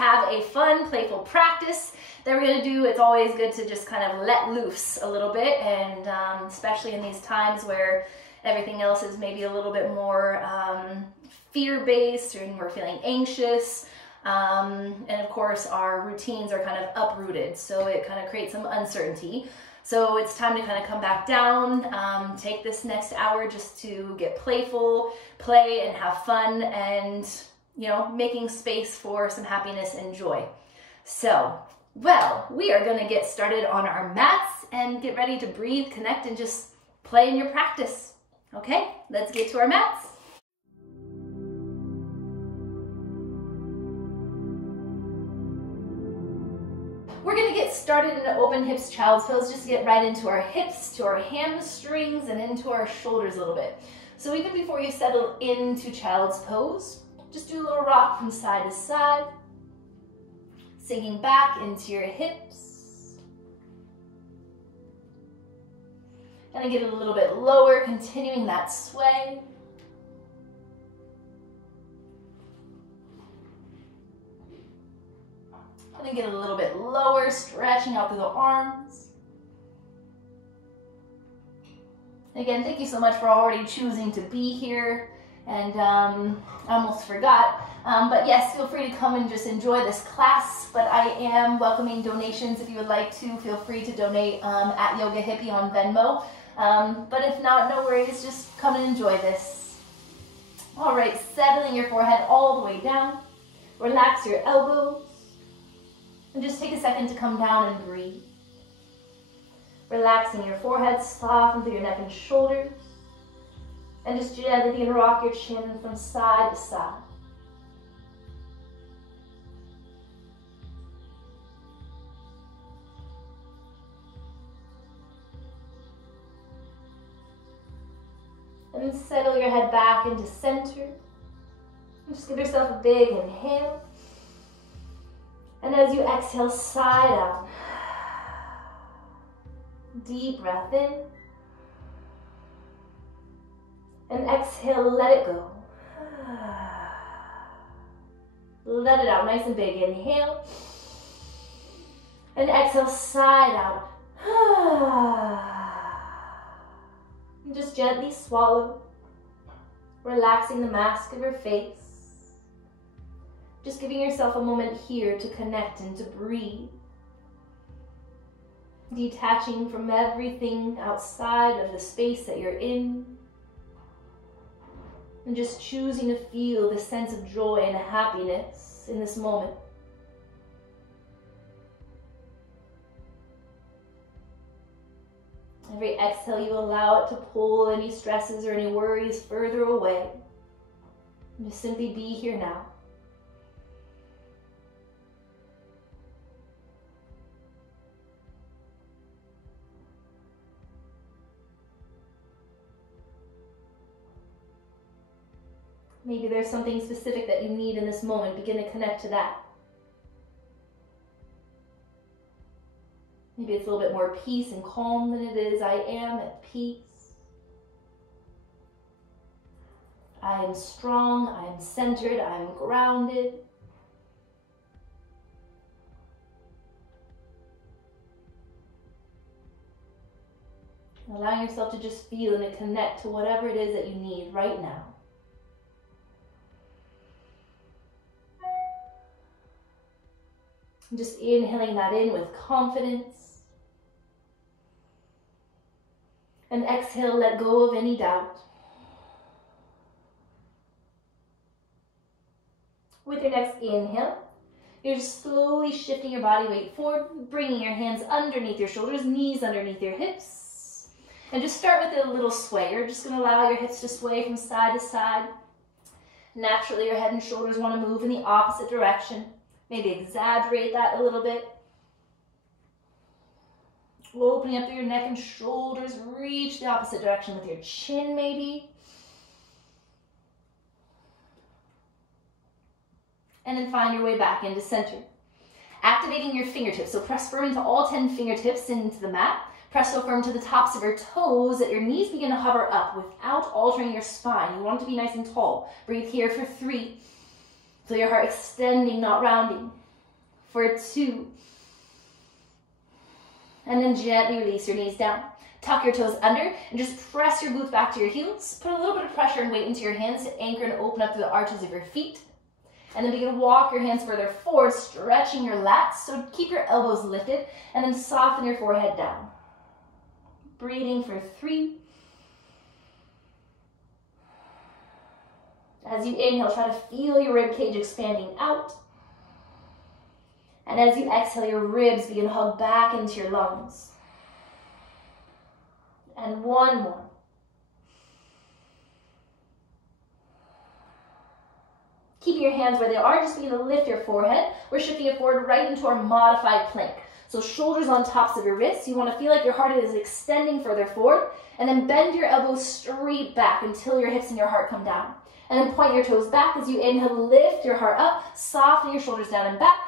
have a fun, playful practice that we're gonna do. It's always good to just kind of let loose a little bit, and especially in these times where everything else is maybe a little bit more fear-based, and we're feeling anxious. And of course, our routines are kind of uprooted, so it kind of creates some uncertainty. So it's time to kind of come back down, take this next hour just to get playful, play and have fun, and, you know, making space for some happiness and joy. So, well, we are going to get started on our mats and get ready to breathe, connect, and just play in your practice. Okay, let's get to our mats. We're going to get started in an open hips child's pose. Just get right into our hips, to our hamstrings, and into our shoulders a little bit. So even before you settle into child's pose, just do a little rock from side to side, sinking back into your hips. And then get it a little bit lower, continuing that sway. And then get a little bit lower, stretching out through the arms. Again, thank you so much for already choosing to be here. And I almost forgot, but yes, feel free to come and just enjoy this class. But I am welcoming donations. If you would like to, feel free to donate at Yoga Hippie on Venmo. But if not, no worries, just come and enjoy this. All right, settling your forehead all the way down. Relax your elbows. And just take a second to come down and breathe. Relaxing your forehead, soften through your neck and shoulders. And just gently begin to rock your chin from side to side. And then settle your head back into center. And just give yourself a big inhale. And as you exhale, side out. Deep breath in. And exhale, let it go. Let it out, nice and big. Inhale. And exhale, side out. And just gently swallow, relaxing the mask of your face. Just giving yourself a moment here to connect and to breathe. Detaching from everything outside of the space that you're in. And just choosing to feel the sense of joy and happiness in this moment. Every exhale, you allow it to pull any stresses or any worries further away. And just simply be here now. Maybe there's something specific that you need in this moment. Begin to connect to that. Maybe it's a little bit more peace and calm than it is I am at peace. I am strong, I am centered, I am grounded. Allowing yourself to just feel and to connect to whatever it is that you need right now. Just inhaling that in with confidence. And exhale, let go of any doubt. With your next inhale, you're just slowly shifting your body weight forward, bringing your hands underneath your shoulders, knees underneath your hips. And just start with a little sway. You're just going to allow your hips to sway from side to side. Naturally, your head and shoulders want to move in the opposite direction. Maybe exaggerate that a little bit. Opening up through your neck and shoulders, reach the opposite direction with your chin maybe. And then find your way back into center. Activating your fingertips, so press firm into all 10 fingertips into the mat. Press so firm to the tops of your toes that your knees begin to hover up without altering your spine. You want it to be nice and tall. Breathe here for 3. Feel your heart extending, not rounding. for 2. And then gently release your knees down. Tuck your toes under and just press your glutes back to your heels. Put a little bit of pressure and weight into your hands to anchor and open up through the arches of your feet. And then begin to walk your hands further forward, stretching your lats. So keep your elbows lifted and then soften your forehead down. Breathing for 3. As you inhale, try to feel your rib cage expanding out. And as you exhale, your ribs begin to hug back into your lungs. And 1 more. Keep your hands where they are. Just begin to lift your forehead. We're shifting it forward right into our modified plank. So shoulders on tops of your wrists. You want to feel like your heart is extending further forward. And then bend your elbows straight back until your hips and your heart come down. And then point your toes back as you inhale, lift your heart up, soften your shoulders down and back.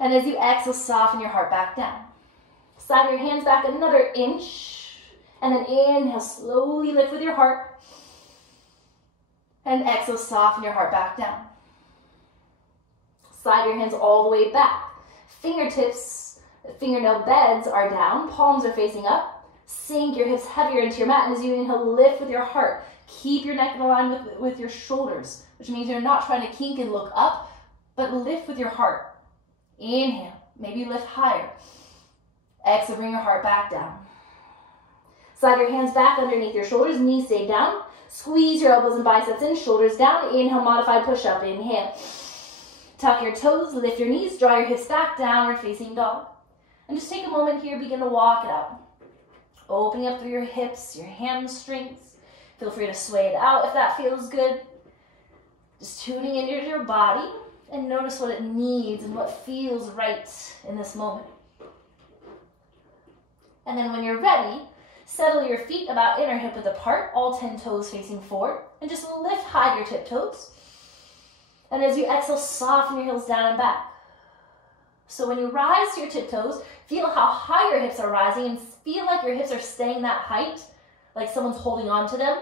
And as you exhale, soften your heart back down. Slide your hands back another inch. And then inhale, slowly lift with your heart. And exhale, soften your heart back down. Slide your hands all the way back. Fingertips, fingernail beds are down. Palms are facing up. Sink your hips heavier into your mat. And as you inhale, lift with your heart. Keep your neck in line with your shoulders, which means you're not trying to kink and look up, but lift with your heart. Inhale, maybe lift higher. Exhale, bring your heart back down. Slide your hands back underneath your shoulders, knees stay down. Squeeze your elbows and biceps in, shoulders down. Inhale, modified push-up. Inhale. Tuck your toes, lift your knees, draw your hips back, downward facing dog. And just take a moment here, begin to walk it out. Opening up through your hips, your hamstrings. Feel free to sway it out if that feels good. Just tuning into your body and notice what it needs and what feels right in this moment. And then when you're ready, settle your feet about inner hip width apart, all 10 toes facing forward, and just lift high your tiptoes. And as you exhale, soften your heels down and back. So when you rise to your tiptoes, feel how high your hips are rising and feel like your hips are staying that height, like someone's holding on to them.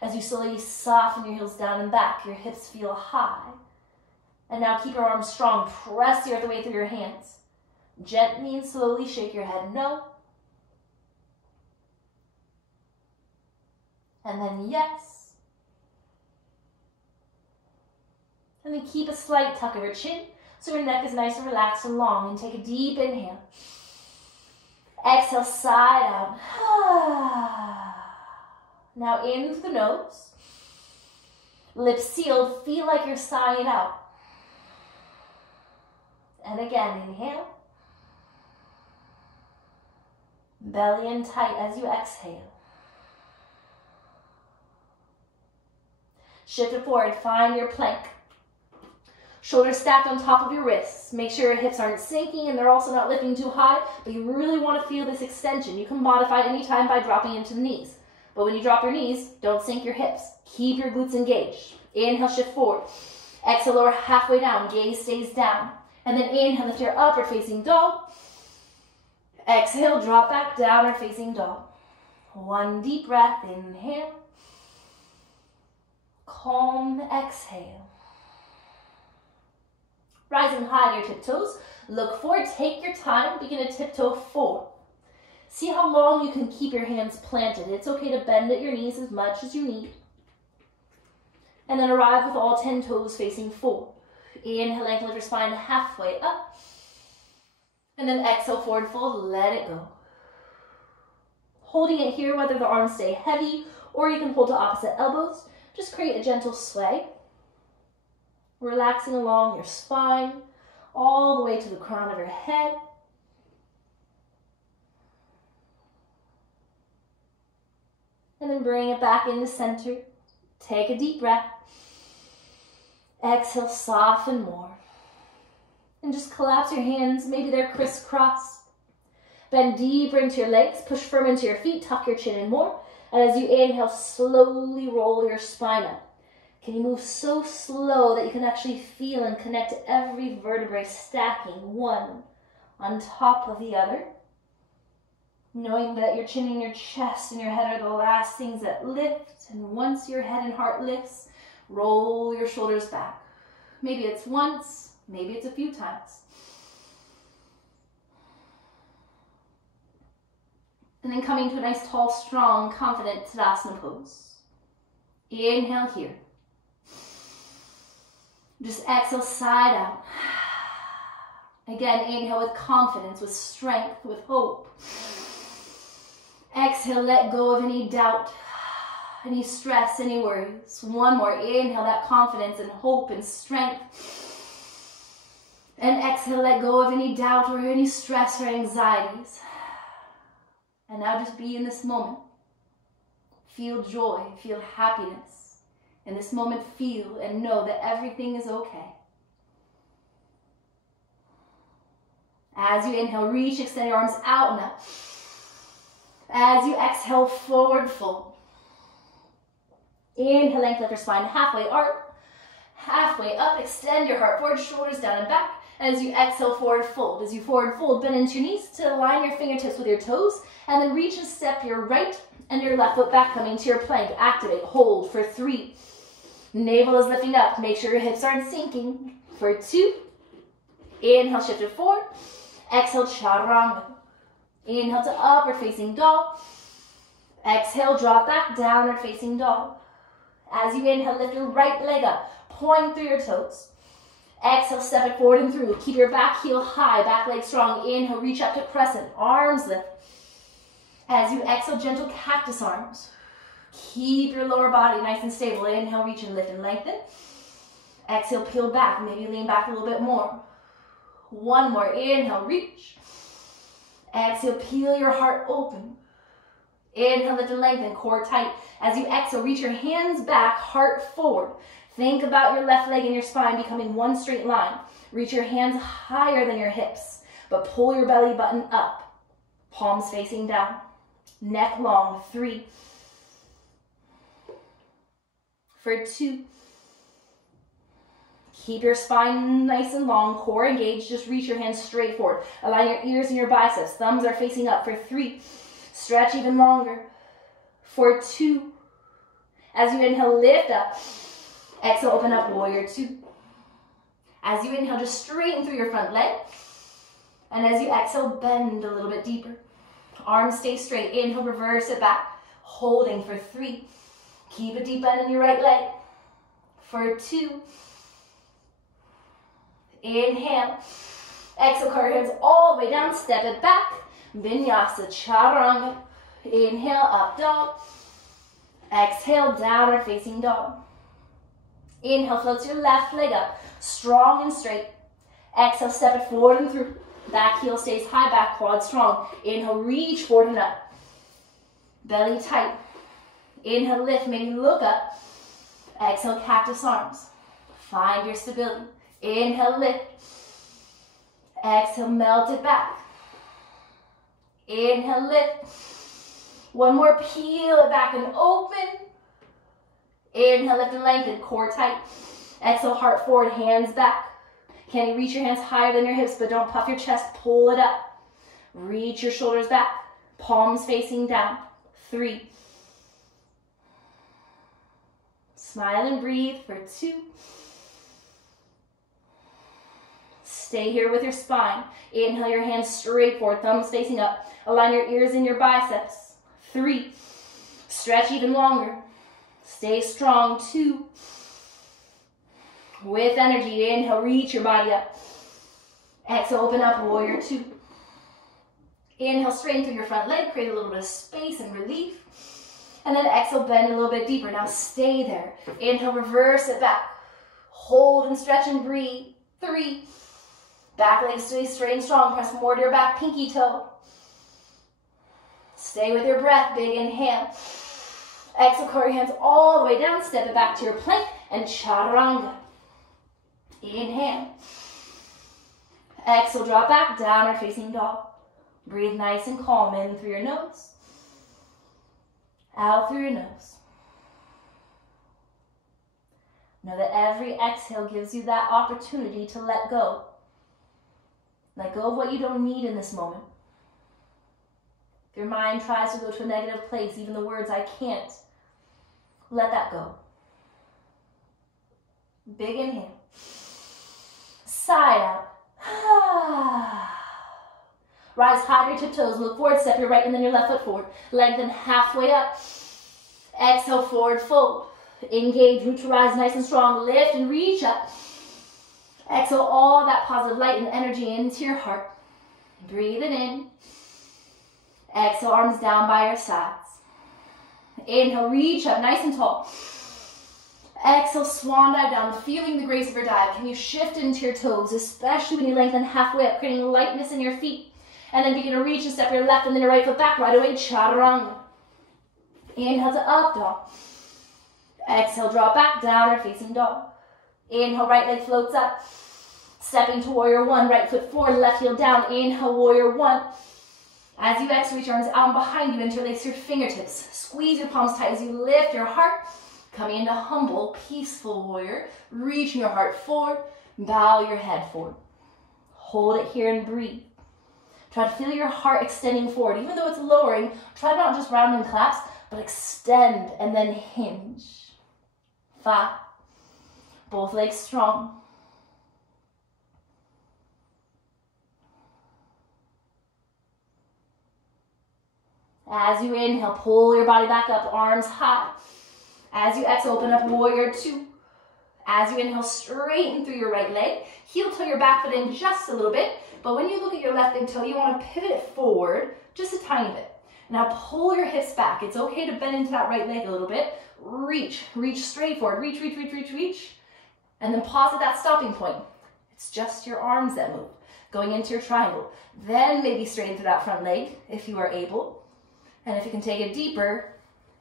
As you slowly soften your heels down and back, your hips feel high. And now keep your arms strong. Press the earth away through your hands. Gently and slowly shake your head no. And then yes. And then keep a slight tuck of your chin so your neck is nice and relaxed and long. And take a deep inhale. Exhale, side out. Now in through the nose. Lips sealed. Feel like you're sighing out. And again, inhale. Belly in tight as you exhale. Shift it forward. Find your plank. Shoulders stacked on top of your wrists. Make sure your hips aren't sinking and they're also not lifting too high, but you really want to feel this extension. You can modify it anytime by dropping into the knees. But when you drop your knees, don't sink your hips. Keep your glutes engaged. Inhale, shift forward. Exhale, lower halfway down. Gaze stays down. And then inhale, lift your upward facing dog. Exhale, drop back, downward facing dog. One deep breath. Inhale. Calm, exhale. Rising high to your tiptoes. Look forward, take your time. Begin to tiptoe forward. See how long you can keep your hands planted. It's okay to bend at your knees as much as you need. And then arrive with all 10 toes facing forward. Inhale, lengthen your spine halfway up. And then exhale, forward fold, let it go. Holding it here, whether the arms stay heavy or you can hold to opposite elbows, just create a gentle sway. Relaxing along your spine, all the way to the crown of your head. And then bring it back into center. Take a deep breath. Exhale, soften more. And just collapse your hands. Maybe they're crisscrossed. Bend deeper into your legs. Push firm into your feet. Tuck your chin in more. And as you inhale, slowly roll your spine up. Can you move so slow that you can actually feel and connect every vertebrae stacking one on top of the other? Knowing that your chin and your chest and your head are the last things that lift. And once your head and heart lifts, roll your shoulders back. Maybe it's once, Maybe it's a few times. And then coming to a nice, tall, strong, confident Tadasana pose. Inhale here. Just exhale, side out. Again, inhale with confidence, with strength, with hope. Exhale, let go of any doubt, any stress, any worries. One more. Inhale that confidence and hope and strength. And exhale, let go of any doubt or any stress or anxieties. And now just be in this moment. Feel joy, feel happiness. In this moment, feel and know that everything is okay. As you inhale, reach, extend your arms out and up. As you exhale, forward fold. Inhale, lengthen your spine, halfway arc, halfway up, extend your heart forward, shoulders down and back. And as you exhale, forward fold. As you forward fold, bend into your knees to align your fingertips with your toes, and then reach and step your right and your left foot back, coming to your plank. Activate, hold for 3. Navel is lifting up. Make sure your hips aren't sinking. For 2. Inhale, shift it forward. Exhale, chaturanga. Inhale to upward facing dog. Exhale, drop back, downward facing dog. As you inhale, lift your right leg up. Point through your toes. Exhale, step it forward and through. Keep your back heel high, back leg strong. Inhale, reach up to crescent. Arms lift. As you exhale, gentle cactus arms. Keep your lower body nice and stable. Inhale, reach and lift and lengthen. Exhale, peel back. Maybe lean back a little bit more. One more. Inhale, reach. Exhale, peel your heart open. Inhale, lift and lengthen, core tight. As you exhale, reach your hands back, heart forward. Think about your left leg and your spine becoming one straight line. Reach your hands higher than your hips, but pull your belly button up. Palms facing down. Neck long. 3. For 2. Keep your spine nice and long, core engaged. Just reach your hands straight forward. Align your ears and your biceps. Thumbs are facing up. For 3. Stretch even longer. For 2. As you inhale, lift up. Exhale, open up, warrior 2. As you inhale, just straighten through your front leg. And as you exhale, bend a little bit deeper. Arms stay straight. Inhale, reverse it back. Holding for 3. Keep a deep bend in your right leg. For 2. Inhale. Exhale, carve your hands all the way down. Step it back. Vinyasa, chaturanga. Inhale, up dog. Exhale, downward facing dog. Inhale, float your left leg up. Strong and straight. Exhale, step it forward and through. Back heel stays high, back quad strong. Inhale, reach forward and up. Belly tight. Inhale, lift, maybe look up. Exhale, cactus arms. Find your stability. Inhale, lift. Exhale, melt it back. Inhale, lift. One more, peel it back and open. Inhale, lift and lengthen, core tight. Exhale, heart forward, hands back. Can you reach your hands higher than your hips, but don't puff your chest, pull it up. Reach your shoulders back, palms facing down. 3. Smile and breathe for 2. Stay here with your spine. Inhale, your hands straight forward, thumbs facing up. Align your ears and your biceps. 3. Stretch even longer. Stay strong. 2. With energy, inhale, reach your body up. Exhale, open up, warrior 2. Inhale, straighten through your front leg, create a little bit of space and relief. And then exhale, bend a little bit deeper. Now stay there. Inhale, reverse it back. Hold and stretch and breathe. 3. Back leg stay straight and strong. Press more to your back pinky toe. Stay with your breath. Big inhale. Exhale, curl your hands all the way down. Step it back to your plank and chaturanga. Inhale. Exhale, drop back, downward facing dog. Breathe nice and calm in through your nose. Out through your nose. Know that every exhale gives you that opportunity to let go. Let go of what you don't need in this moment. If your mind tries to go to a negative place, even the words "I can't," let that go. Big inhale. side out. Rise high to your tiptoes, look forward, step your right and then your left foot forward. Lengthen halfway up. Exhale, forward fold. Engage, root to rise nice and strong. Lift and reach up. Exhale all that positive light and energy into your heart. Breathe it in. Exhale, arms down by your sides. Inhale, reach up nice and tall. Exhale, swan dive down, feeling the grace of your dive. Can you shift into your toes, especially when you lengthen halfway up, creating lightness in your feet. And then begin to reach and step your left and then your right foot back right away, chaturanga. Inhale to up dog. Exhale, drop back, downward facing dog. Inhale, right leg floats up. Stepping to warrior one, right foot forward, left heel down. Inhale, warrior one. As you exhale, reach your arms out and behind you, interlace your fingertips. Squeeze your palms tight as you lift your heart. Coming into humble, peaceful warrior. Reaching your heart forward, bow your head forward. Hold it here and breathe. Try to feel your heart extending forward. Even though it's lowering, try not just round and collapse, but extend and then hinge. 5. Both legs strong. As you inhale, pull your body back up, arms high. As you exhale, open up warrior two. As you inhale, straighten through your right leg. Heel toe your back foot in just a little bit. But when you look at your left big toe, you want to pivot it forward just a tiny bit. Now pull your hips back. It's okay to bend into that right leg a little bit. Reach straight forward. Reach, reach, reach, reach, reach. And then pause at that stopping point. It's just your arms that move. Going into your triangle. Then maybe straighten through that front leg if you are able. And if you can take it deeper,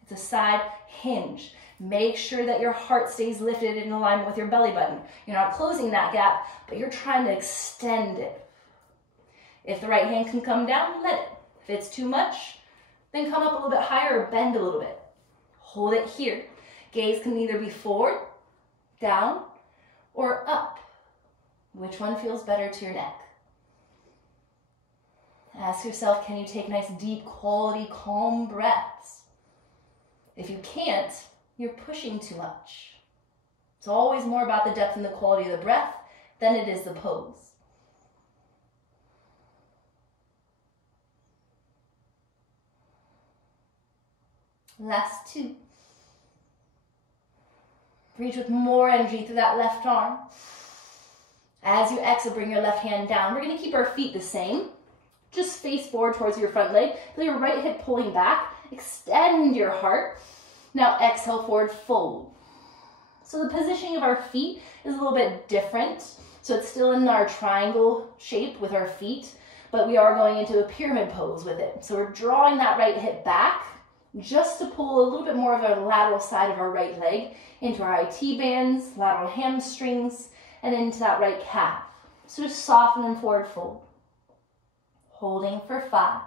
it's a side hinge. Make sure that your heart stays lifted in alignment with your belly button. You're not closing that gap, but you're trying to extend it. If the right hand can come down, let it. If it's too much, then come up a little bit higher or bend a little bit. Hold it here. Gaze can either be forward, down, or up. Which one feels better to your neck? Ask yourself, can you take nice, deep, quality, calm breaths? If you can't, you're pushing too much. It's always more about the depth and the quality of the breath than it is the pose. Last 2. Reach with more energy through that left arm. As you exhale, bring your left hand down. We're going to keep our feet the same. Just face forward towards your front leg. Feel your right hip pulling back. Extend your heart. Now exhale, forward fold. So the positioning of our feet is a little bit different. So it's still in our triangle shape with our feet, but we are going into a pyramid pose with it. So we're drawing that right hip back just to pull a little bit more of the lateral side of our right leg into our IT bands, lateral hamstrings, and into that right calf. So just soften and forward fold. Holding for 5.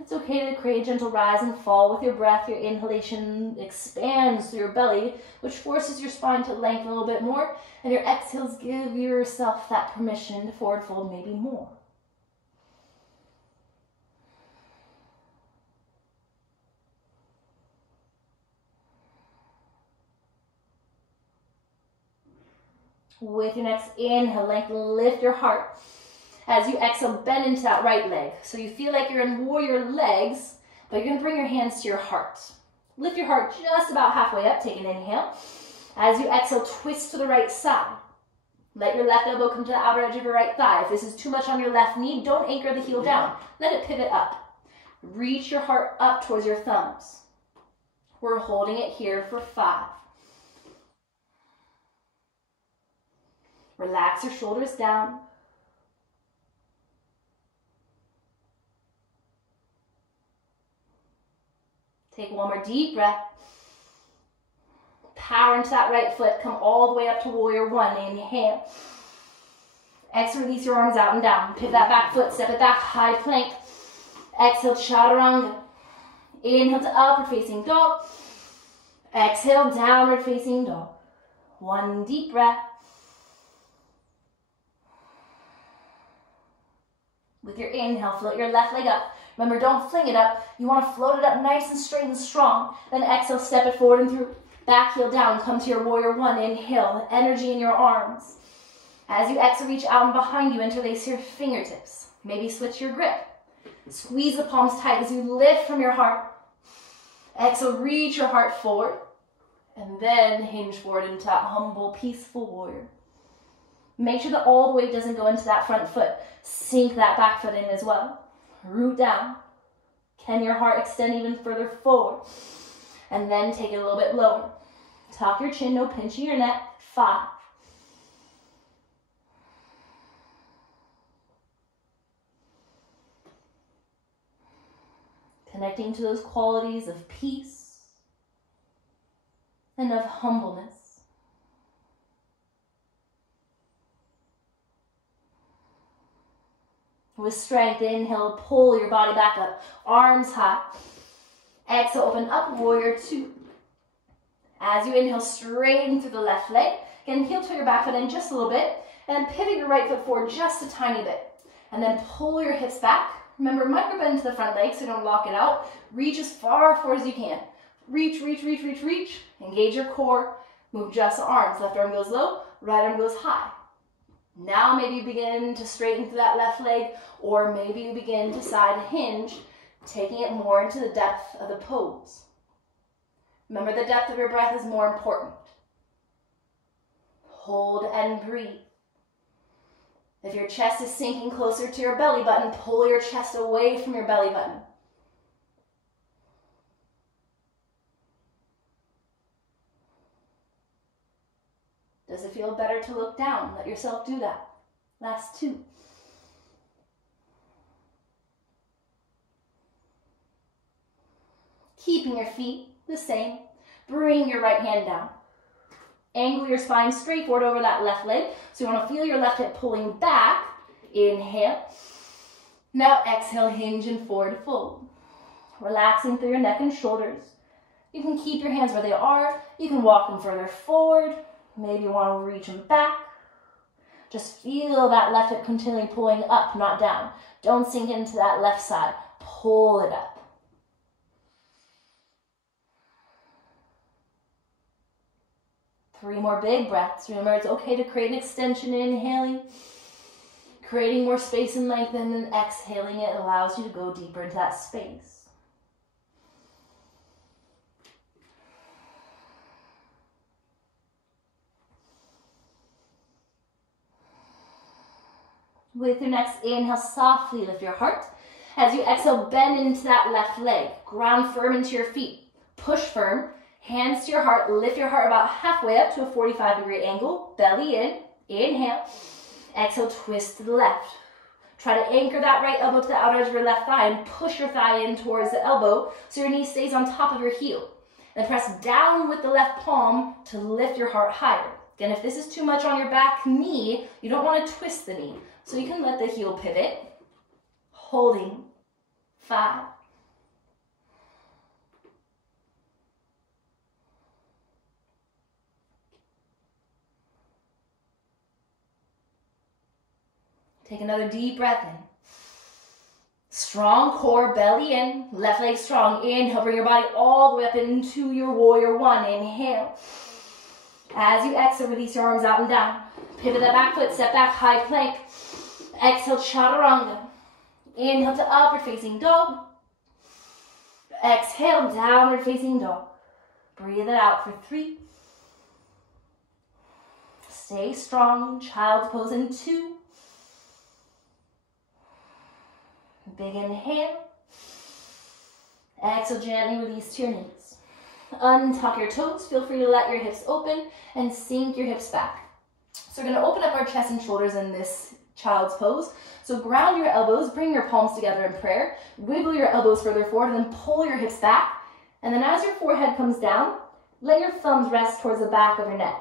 It's okay to create a gentle rise and fall with your breath. Your inhalation expands through your belly, which forces your spine to lengthen a little bit more, and your exhales give yourself that permission to forward fold maybe more. With your next inhale, lengthen, lift your heart. As you exhale, bend into that right leg. So you feel like you're in warrior legs, but you're going to bring your hands to your heart. Lift your heart just about halfway up. Take an inhale. As you exhale, twist to the right side. Let your left elbow come to the outer edge of your right thigh. If this is too much on your left knee, don't anchor the heel down. Let it pivot up. Reach your heart up towards your thumbs. We're holding it here for 5. Relax your shoulders down. Take one more deep breath. Power into that right foot. Come all the way up to warrior one. Inhale. Exhale, release your arms out and down. Pick that back foot, step it back, high plank. Exhale, chaturanga. Inhale to upward facing dog. Exhale, downward facing dog. One deep breath. With your inhale, float your left leg up. Remember, don't fling it up. You want to float it up nice and straight and strong. Then exhale, step it forward and through. Back heel down, come to your warrior one. Inhale, energy in your arms. As you exhale, reach out and behind you, interlace your fingertips. Maybe switch your grip. Squeeze the palms tight as you lift from your heart. Exhale, reach your heart forward. And then hinge forward into that humble, peaceful warrior. Make sure that all the weight doesn't go into that front foot. Sink that back foot in as well. Root down. Can your heart extend even further forward? And then take it a little bit lower. Tuck your chin, no pinching your neck. 5. Connecting to those qualities of peace and of humbleness. With strength, inhale, pull your body back up, arms high. Exhale, open up, warrior two. As you inhale, straighten through the left leg. Again, heel to your back foot in just a little bit, and then pivot your right foot forward just a tiny bit. And then pull your hips back. Remember, micro bend to the front leg so you don't lock it out. Reach as far forward as you can. Reach, reach, reach, reach, reach. Engage your core. Move just the arms. Left arm goes low, right arm goes high. Now maybe you begin to straighten through that left leg, or maybe you begin to side hinge, taking it more into the depth of the pose. Remember, the depth of your breath is more important. Hold and breathe. If your chest is sinking closer to your belly button, pull your chest away from your belly button. Does it feel better to look down? Let yourself do that. Last 2. Keeping your feet the same. Bring your right hand down. Angle your spine straight forward over that left leg. So you want to feel your left hip pulling back. Inhale. Now exhale, hinge and forward fold. Relaxing through your neck and shoulders. You can keep your hands where they are. You can walk them further forward. Maybe you want to reach them back. Just feel that left hip continually pulling up, not down. Don't sink into that left side. Pull it up. Three more big breaths. Remember, it's okay to create an extension, inhaling, creating more space and length, and then exhaling it allows you to go deeper into that space. With your next inhale, softly lift your heart. As you exhale, bend into that left leg. Ground firm into your feet. Push firm. Hands to your heart, lift your heart about halfway up to a 45-degree angle, belly in, inhale, exhale, twist to the left. Try to anchor that right elbow to the outer edge of your left thigh and push your thigh in towards the elbow so your knee stays on top of your heel. Then press down with the left palm to lift your heart higher. Again, if this is too much on your back knee, you don't want to twist the knee. So you can let the heel pivot, holding, 5, take another deep breath in. Strong core, belly in, left leg strong. Inhale, bring your body all the way up into your warrior one. Inhale. As you exhale, release your arms out and down. Pivot that back foot, step back, high plank. Exhale, chaturanga. Inhale to upward facing dog. Exhale, downward facing dog. Breathe it out for 3. Stay strong, child's pose in 2. Big inhale. Exhale, gently release to your knees. Untuck your toes. Feel free to let your hips open and sink your hips back. So we're going to open up our chest and shoulders in this child's pose. So ground your elbows, bring your palms together in prayer. Wiggle your elbows further forward and then pull your hips back. And then as your forehead comes down, let your thumbs rest towards the back of your neck.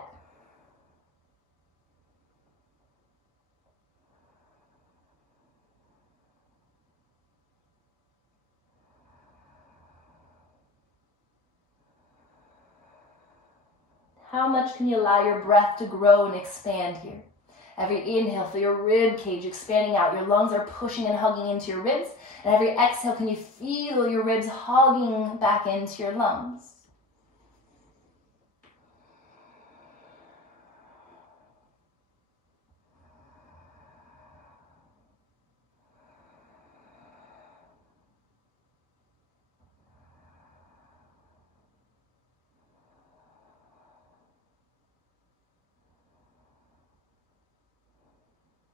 How much can you allow your breath to grow and expand here? Every inhale, feel your rib cage expanding out. Your lungs are pushing and hugging into your ribs. And every exhale, can you feel your ribs hugging back into your lungs?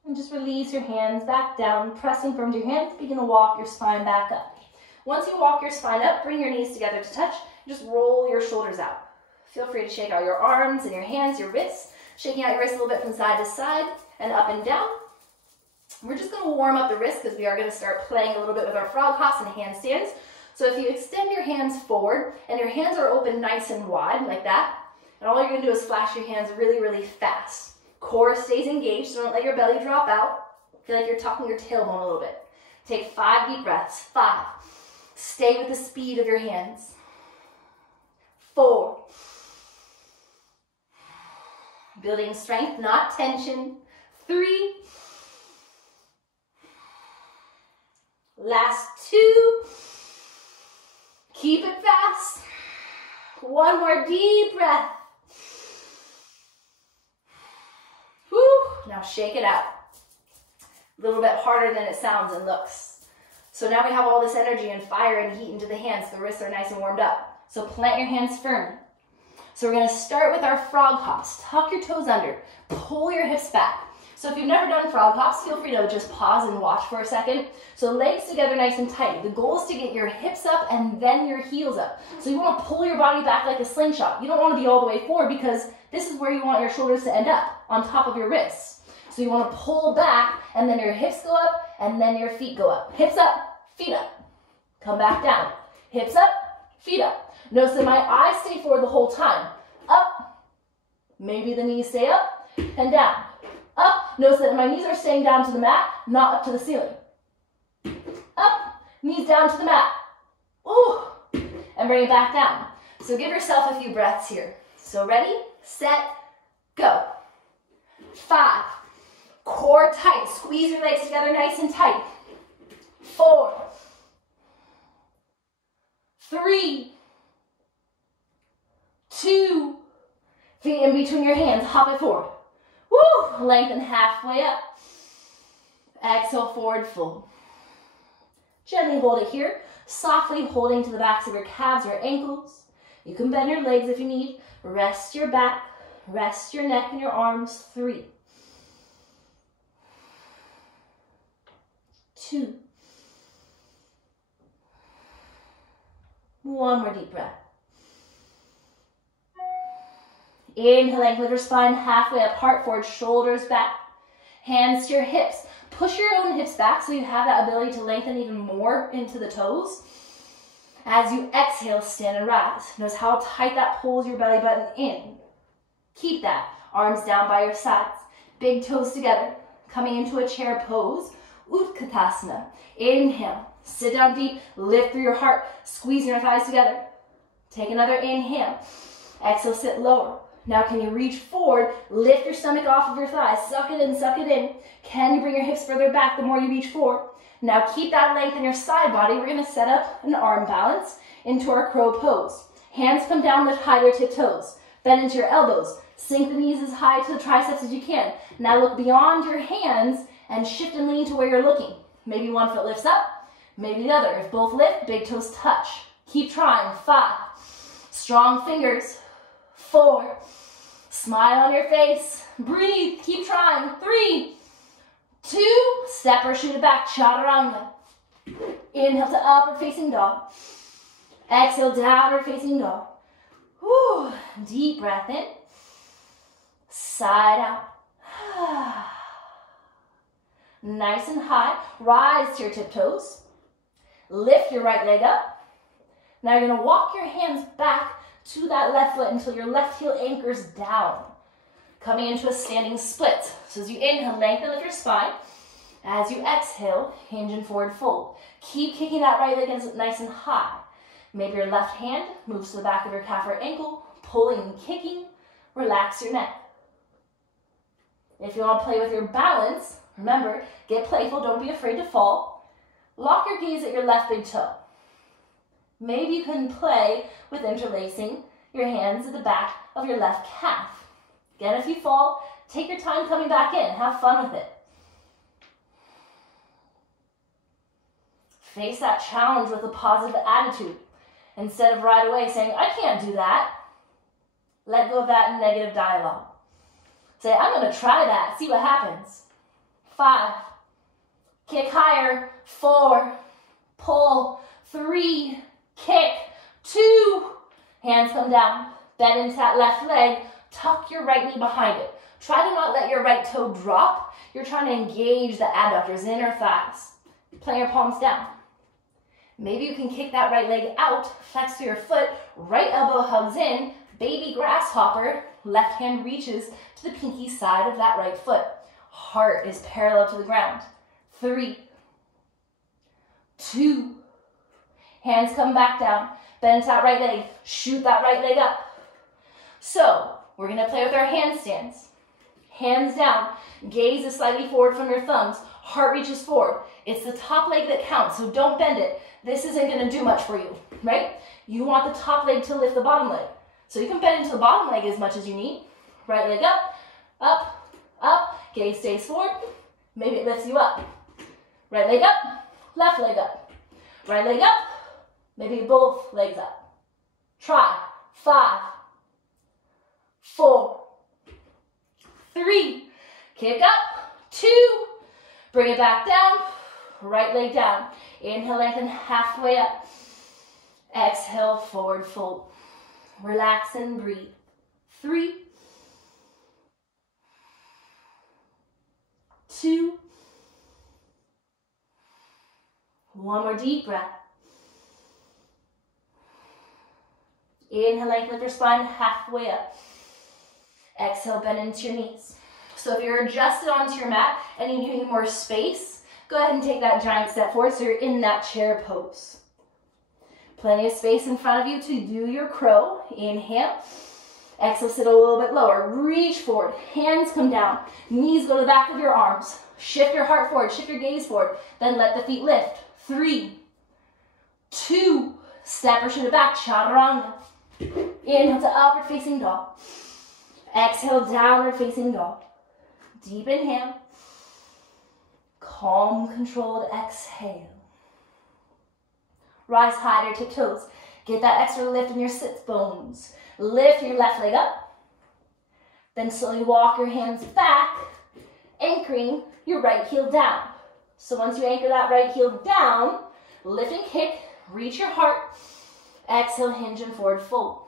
And just release your hands back down, pressing firm to your hands, begin to walk your spine back up. Once you walk your spine up, bring your knees together to touch, just roll your shoulders out. Feel free to shake out your arms and your hands, your wrists, shaking out your wrists a little bit from side to side and up and down. We're just going to warm up the wrists because we are going to start playing a little bit with our frog hops and handstands. So if you extend your hands forward and your hands are open nice and wide like that, and all you're going to do is flash your hands really, really fast. Core stays engaged, so don't let your belly drop out. Feel like you're tucking your tailbone a little bit. Take 5 deep breaths. 5. Stay with the speed of your hands. 4. Building strength, not tension. 3. Last 2. Keep it fast. 1 more deep breath. Whew. Now shake it out. A little bit harder than it sounds and looks. So now we have all this energy and fire and heat into the hands. The wrists are nice and warmed up. So plant your hands firmly. So we're going to start with our frog hops. Tuck your toes under. Pull your hips back. So if you've never done frog hops, feel free to just pause and watch for a second. So legs together nice and tight. The goal is to get your hips up and then your heels up. So you want to pull your body back like a slingshot. You don't want to be all the way forward because this is where you want your shoulders to end up, on top of your wrists. So you want to pull back and then your hips go up and then your feet go up. Hips up, feet up. Come back down. Hips up, feet up. Notice that my eyes stay forward the whole time. Up. Maybe the knees stay up and down. Up. Notice that my knees are staying down to the mat, not up to the ceiling. Up. Knees down to the mat. Ooh. And bring it back down. So give yourself a few breaths here. So ready, set, go. 5. Core tight. Squeeze your legs together nice and tight. 4. 3. 2. Feet in between your hands. Hop it forward. Woo! Lengthen halfway up. Exhale, forward fold. Gently hold it here. Softly holding to the backs of your calves or ankles. You can bend your legs if you need. Rest your back. Rest your neck and your arms. 3. 2. 1 more deep breath. Inhale, angle your spine halfway up, heart forward, shoulders back. Hands to your hips. Push your own hips back so you have that ability to lengthen even more into the toes. As you exhale, stand and rise. Notice how tight that pulls your belly button in. Keep that. Arms down by your sides. Big toes together. Coming into a chair pose. Utkatasana. Inhale. Sit down deep. Lift through your heart. Squeeze your thighs together. Take another inhale. Exhale, sit lower. Now can you reach forward, lift your stomach off of your thighs, suck it in, suck it in. Can you bring your hips further back the more you reach forward? Now keep that length in your side body. We're going to set up an arm balance into our crow pose. Hands come down, lift high your tip toes. Bend into your elbows. Sink the knees as high to the triceps as you can. Now look beyond your hands and shift and lean to where you're looking. Maybe one foot lifts up, maybe the other. If both lift, big toes touch. Keep trying. 5. Strong fingers. 4. Smile on your face. Breathe. Keep trying. 3. 2. Step or shoot it back. Chaturanga. Inhale to upward facing dog. Exhale, downward facing dog. Whew. Deep breath in. Side out. Nice and high. Rise to your tiptoes. Lift your right leg up. Now you're going to walk your hands back to that left foot until your left heel anchors down. Coming into a standing split. So as you inhale, lengthen of your spine. As you exhale, hinge and forward fold. Keep kicking that right leg nice and high. Maybe your left hand moves to the back of your calf or ankle, pulling and kicking. Relax your neck. If you want to play with your balance, remember, get playful, don't be afraid to fall. Lock your gaze at your left big toe. Maybe you can play with interlacing your hands at the back of your left calf. Again, if you fall, take your time coming back in. Have fun with it. Face that challenge with a positive attitude. Instead of right away saying, I can't do that. Let go of that negative dialogue. Say, I'm going to try that. See what happens. 5, kick higher, 4, pull, 3, kick, 2, hands come down, bend into that left leg, tuck your right knee behind it. Try to not let your right toe drop. You're trying to engage the adductors, inner thighs. Plant your palms down. Maybe you can kick that right leg out, flex through your foot, right elbow hugs in, baby grasshopper, left hand reaches to the pinky side of that right foot. Heart is parallel to the ground. 3, 2, hands come back down, bend that right leg, shoot that right leg up. So, we're gonna play with our handstands. Hands down, gaze is slightly forward from your thumbs, heart reaches forward. It's the top leg that counts, so don't bend it. This isn't gonna do much for you, right? You want the top leg to lift the bottom leg. So you can bend into the bottom leg as much as you need. Right leg up, up, up, gaze stays forward, maybe it lifts you up. Right leg up, left leg up. Right leg up, maybe both legs up. Try, 5, 4, 3, kick up, 2, bring it back down, right leg down. Inhale, lengthen halfway up. Exhale, forward fold. Relax and breathe. 3, 2, 1 more deep breath. Inhale, lengthen your spine halfway up. Exhale, bend into your knees. So if you're adjusted onto your mat and you need more space, go ahead and take that giant step forward so you're in that chair pose. Plenty of space in front of you to do your crow. Inhale. Exhale, sit a little bit lower. Reach forward. Hands come down. Knees go to the back of your arms. Shift your heart forward. Shift your gaze forward. Then let the feet lift. 3, 2, step or shoot it back. Chaturanga. Inhale to upward facing dog. Exhale, downward facing dog. Deep inhale. Calm, controlled exhale. Rise high to your tiptoes. Get that extra lift in your sits bones. Lift your left leg up. Then slowly walk your hands back, anchoring your right heel down. So once you anchor that right heel down, lift and kick, reach your heart. Exhale, hinge and forward fold.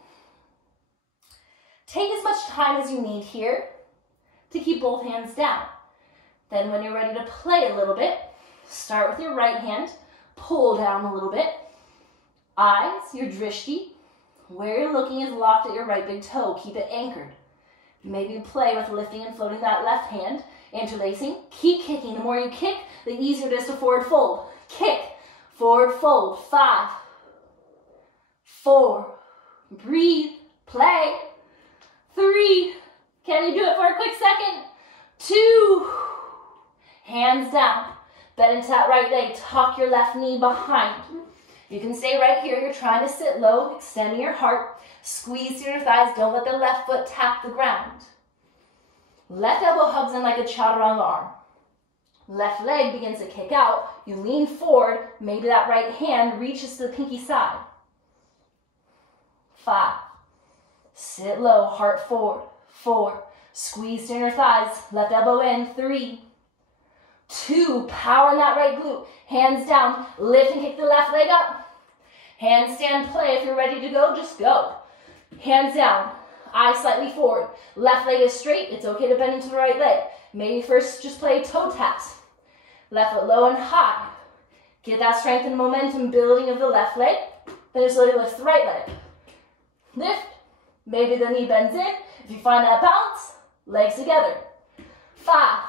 Take as much time as you need here to keep both hands down. Then when you're ready to play a little bit, start with your right hand, pull down a little bit. Eyes, your drishti, where you're looking is locked at your right big toe. Keep it anchored. Maybe play with lifting and floating that left hand, interlacing. Keep kicking. The more you kick, the easier it is to forward fold. Kick, forward fold. 5, 4, breathe, play. 3, can you do it for a quick second? 2, hands down. Bend into that right leg. Tuck your left knee behind. You can stay right here. You're trying to sit low, extending your heart. Squeeze through your thighs. Don't let the left foot tap the ground. Left elbow hugs in like a chaturanga arm. Left leg begins to kick out. You lean forward. Maybe that right hand reaches to the pinky side. 5. Sit low, heart forward. 4. Squeeze through your thighs. Left elbow in. 3, 2. Power in that right glute. Hands down. Lift and kick the left leg up. Handstand play. If you're ready to go, just go. Hands down. Eyes slightly forward. Left leg is straight. It's okay to bend into the right leg. Maybe first just play toe taps. Left foot low and high. Get that strength and momentum building of the left leg. Then just slowly lift the right leg. Lift. Maybe the knee bends in. If you find that bounce, legs together. 5.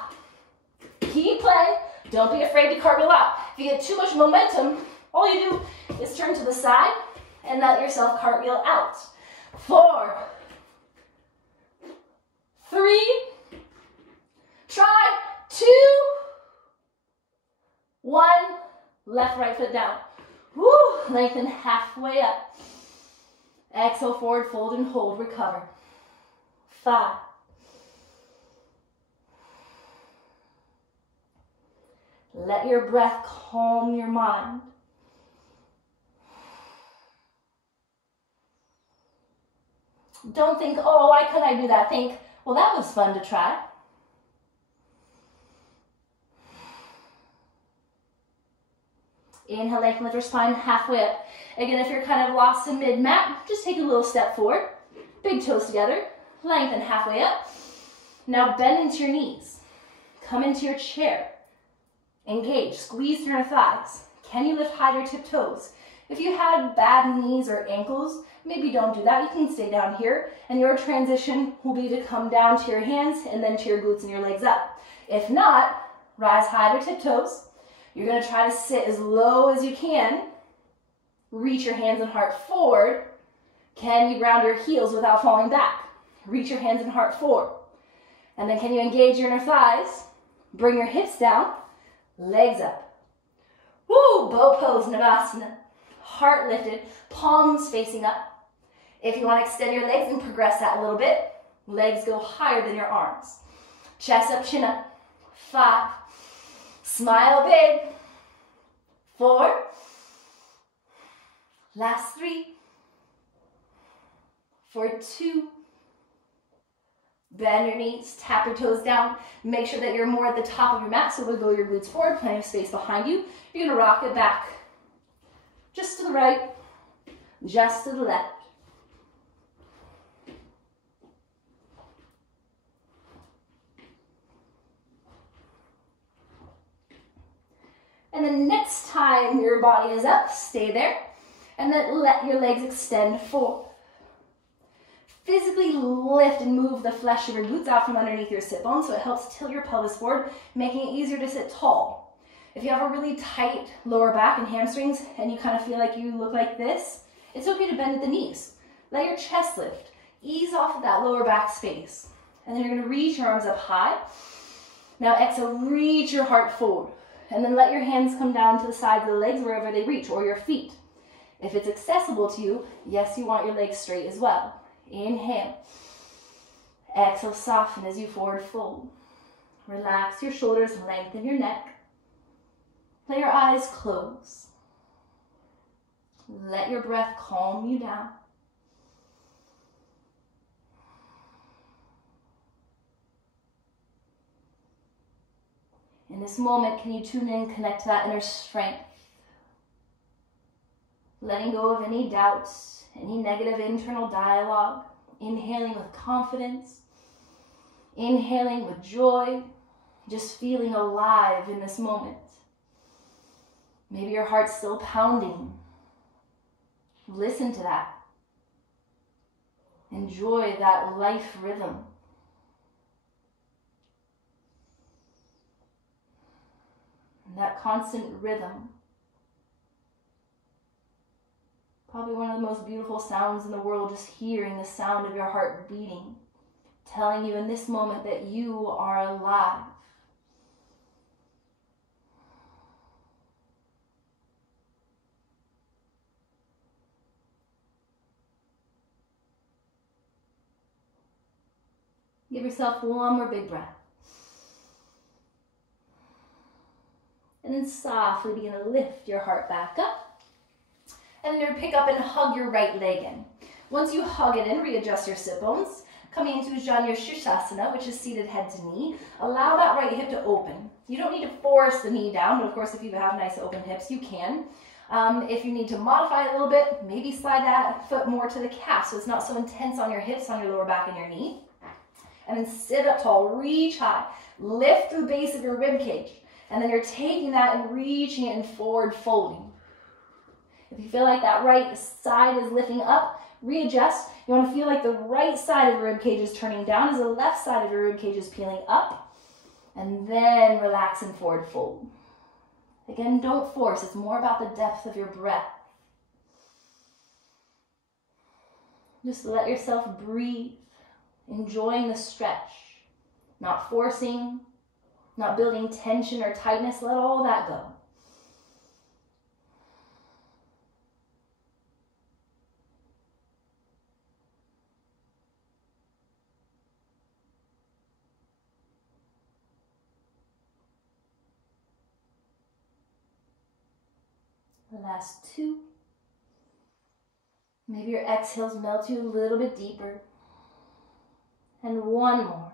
Keep playing. Don't be afraid to cartwheel out. If you get too much momentum, all you do is turn to the side and let yourself cartwheel out. 4, 3, try, 2, 1, left, right foot down. Woo, lengthen halfway up. Exhale, forward, fold and hold, recover. 5, 4, let your breath calm your mind. Don't think, oh, why couldn't I do that? Think, well, that was fun to try. Inhale, lengthen, lift your spine halfway up. Again, if you're kind of lost in mid-mat, just take a little step forward. Big toes together, lengthen halfway up. Now bend into your knees. Come into your chair. Engage, squeeze through your thighs. Can you lift high to your tip toes? If you had bad knees or ankles, maybe don't do that. You can stay down here, and your transition will be to come down to your hands and then to your glutes and your legs up. If not, rise high to your tip toes. You're going to try to sit as low as you can. Reach your hands and heart forward. Can you ground your heels without falling back? Reach your hands and heart forward. And then can you engage your inner thighs? Bring your hips down, legs up. Woo, bow pose, Navasana. Heart lifted, palms facing up. If you want to extend your legs and progress that a little bit, legs go higher than your arms. Chest up, chin up. 5. Smile big. 4. Last 3. For 2. Bend your knees, tap your toes down. Make sure that you're more at the top of your mat, so wiggle your glutes forward, plenty of space behind you. You're gonna rock it back. Just to the right, just to the left. And then next time your body is up, stay there. And then let your legs extend forward. Physically lift and move the flesh of your glutes out from underneath your sit bones, so it helps tilt your pelvis forward, making it easier to sit tall. If you have a really tight lower back and hamstrings and you kind of feel like you look like this, it's okay to bend at the knees. Let your chest lift. Ease off of that lower back space. And then you're going to reach your arms up high. Now exhale, reach your heart forward. And then let your hands come down to the sides of the legs wherever they reach, or your feet. If it's accessible to you, yes, you want your legs straight as well. Inhale. Exhale, soften as you forward fold. Relax your shoulders, lengthen your neck. Let your eyes close. Let your breath calm you down. In this moment, can you tune in, connect to that inner strength? Letting go of any doubts, any negative internal dialogue. Inhaling with confidence. Inhaling with joy. Just feeling alive in this moment. Maybe your heart's still pounding. Listen to that. Enjoy that life rhythm. And that constant rhythm. Probably one of the most beautiful sounds in the world, just hearing the sound of your heart beating, telling you in this moment that you are alive. Give yourself one more big breath. And then softly begin to lift your heart back up. And then you're going to pick up and hug your right leg in. Once you hug it in, readjust your sit bones. Coming into Ujjayi Sirsasana, which is seated head to knee. Allow that right hip to open. You don't need to force the knee down, but of course if you have nice open hips, you can. If you need to modify it a little bit, maybe slide that foot more to the calf so it's not so intense on your hips, on your lower back and your knee. And then sit up tall, reach high, lift the base of your rib cage. And then you're taking that and reaching it and forward folding. If you feel like that right side is lifting up, readjust. You want to feel like the right side of your rib cage is turning down as the left side of your rib cage is peeling up. And then relax and forward fold. Again, don't force. It's more about the depth of your breath. Just let yourself breathe, enjoying the stretch, not forcing, not building tension or tightness. Let all that go. The last two. Maybe your exhales melt you a little bit deeper. And one more.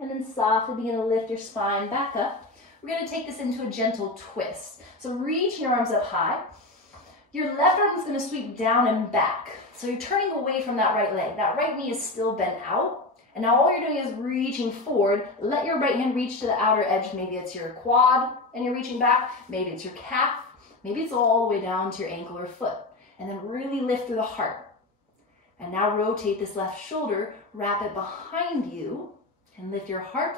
And then softly begin to lift your spine back up. we're going to take this into a gentle twist. So reach your arms up high. Your left arm is going to sweep down and back. So you're turning away from that right leg. That right knee is still bent out. And now all you're doing is reaching forward. Let your right hand reach to the outer edge. Maybe it's your quad and you're reaching back. Maybe it's your calf. Maybe it's all the way down to your ankle or foot. And then really lift through the heart. And now rotate this left shoulder, wrap it behind you, and lift your heart.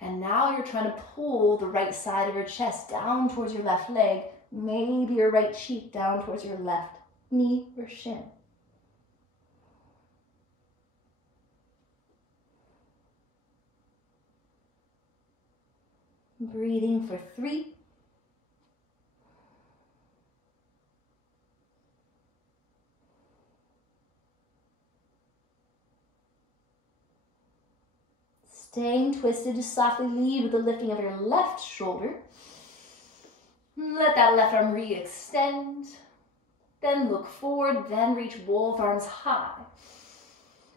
And now you're trying to pull the right side of your chest down towards your left leg, maybe your right cheek down towards your left knee or shin. Breathing for 3. Staying twisted, just softly lead with the lifting of your left shoulder. Let that left arm re-extend. Then look forward, then reach both arms high.